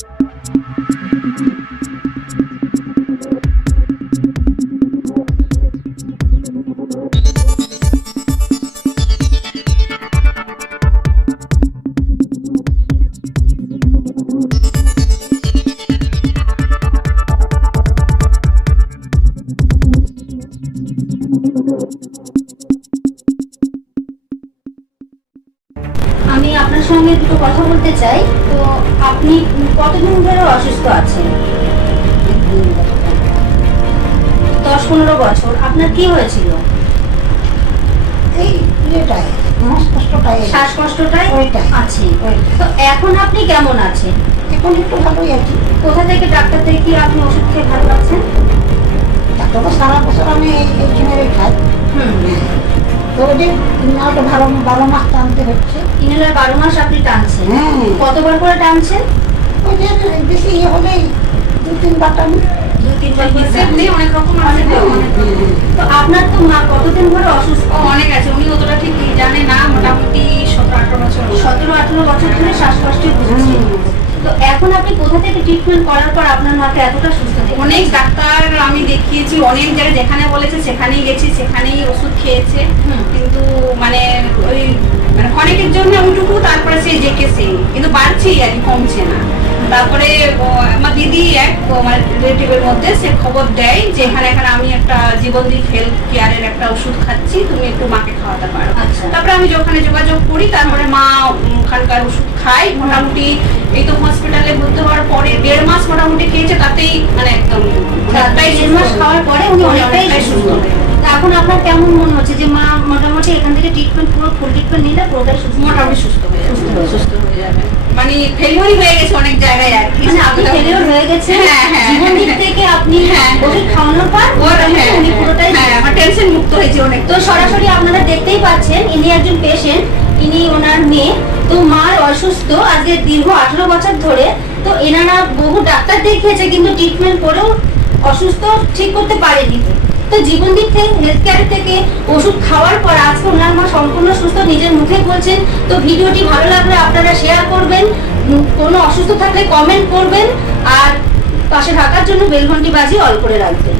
আমি আপনার সঙ্গে দুটো কথা বলতে চাই। তো আপনি কতদিন ধরে অসুস্থ আছেন? 10-15 বছর। আপনার কি হয়েছিল? এই ইয়েটাই শ্বাসকষ্টটাই ওইটাই। আছে। তো এখন আপনি কেমন আছেন? এখন একটু ভালোই আছি। কোথা থেকে ডাক্তার থেকে কি আপনি ওষুধ খেয়ে ভালো পাচ্ছেন? এত তো সারা বছর আমি এইখানে খাই। তো ওদের ইনালটা 12 মাস টানতে হচ্ছে। ইনহেলার 12 মাস আপনি টানছেন? হ্যাঁ। কতবার করে টানছেন? ওই যে বেশি ইয়ে হলেই 2-3 বার টানি। 2-3 বার হিসেব নেই, অনেক রকম আছে তো। তো আপনার তো মা কতদিন ধরে অসুস্থ? অনেক আছে, উনি অতটা ঠিক জানে না, মোটামুটি 17-18 বছর। 17-18 বছর ধরে শ্বাসকষ্টে ভুগছে। তো এখন আপনি কোথা থেকে ট্রিটমেন্ট করার পর আপনার মাকে এতটা সুস্থ দেখলেন? অনেক ডাক্তার আমি দেখিয়েছি, অনেক জায়গায় যেখানে বলেছে সেখানেই গেছি, সেখানেই ওষুধ খেয়েছে। কিন্তু মানে ওই মানে অনেকের জন্য ওইটুকু, তারপরে সেই যে কেসে কিন্তু বাড়ছেই আর কি, কমছে না। তারপরে আমার দিদি এক মানে রিলেটিভের মধ্যে সে খবর দেয় যে এখানে আমি একটা জীবনদীপ হেলথ কেয়ারের একটা ওষুধ খাচ্ছি, তুমি একটু মাকে খাওয়াতে পারো। আচ্ছা। তারপরে আমি ওখানে যোগাযোগ করি, তারপরে মা ওখানকার ওষুধ খাই মোটামুটি। এই তো হসপিটালে ভর্তি হওয়ার পরে 1.5 মাস মোটামুটি খেয়েছে, তাতেই মানে একদম তাই 1.5 মাস খাওয়ার পরে উনি অনেকটাই সুস্থ হয়ে গেলেন। তা এখন আপনার কেমন মনে হচ্ছে যে মা মোটামুটি এখান থেকে ট্রিটমেন্ট পুরো ফুল ট্রিটমেন্ট নিলে পুরোটাই সুস্থ? মোটামুটি সুস্থ হয়ে যাবে, সুস্থ হয়ে যাবে। মানে ফেলিওরই হয়ে গেছে অনেক জায়গায় আর কি। মানে আপনি ফেলিওর হয়ে গেছে। হ্যাঁ। জীবনদীপ থেকে আপনি ওষুধ খাওয়ানোর পর উনি পুরোটাই আমার টেনশন মুক্ত হয়েছে অনেক। তো সরাসরি আপনারা দেখতেই পাচ্ছেন ইনি একজন পেশেন্ট, ইনি ওনার মেয়ে। তো মার অসুস্থ আজকে দীর্ঘ 18 বছর ধরে। তো এনারা বহু ডাক্তার দেখিয়েছে কিন্তু ট্রিটমেন্ট করেও অসুস্থ ঠিক করতে পারেনি। তো জীবনদীপ থেকে হেলথ কেয়ার থেকে ওষুধ খাওয়ার পর আজকে ওনার মা সম্পূর্ণ সুস্থ, নিজের মুখে বলছেন। তো ভিডিওটি ভালো লাগলে আপনারা শেয়ার করবেন, কোনো অসুস্থ থাকলে কমেন্ট করবেন, আর পাশে থাকার জন্য বেল ঘন্টি বাজিয়ে অল করে রাখবেন।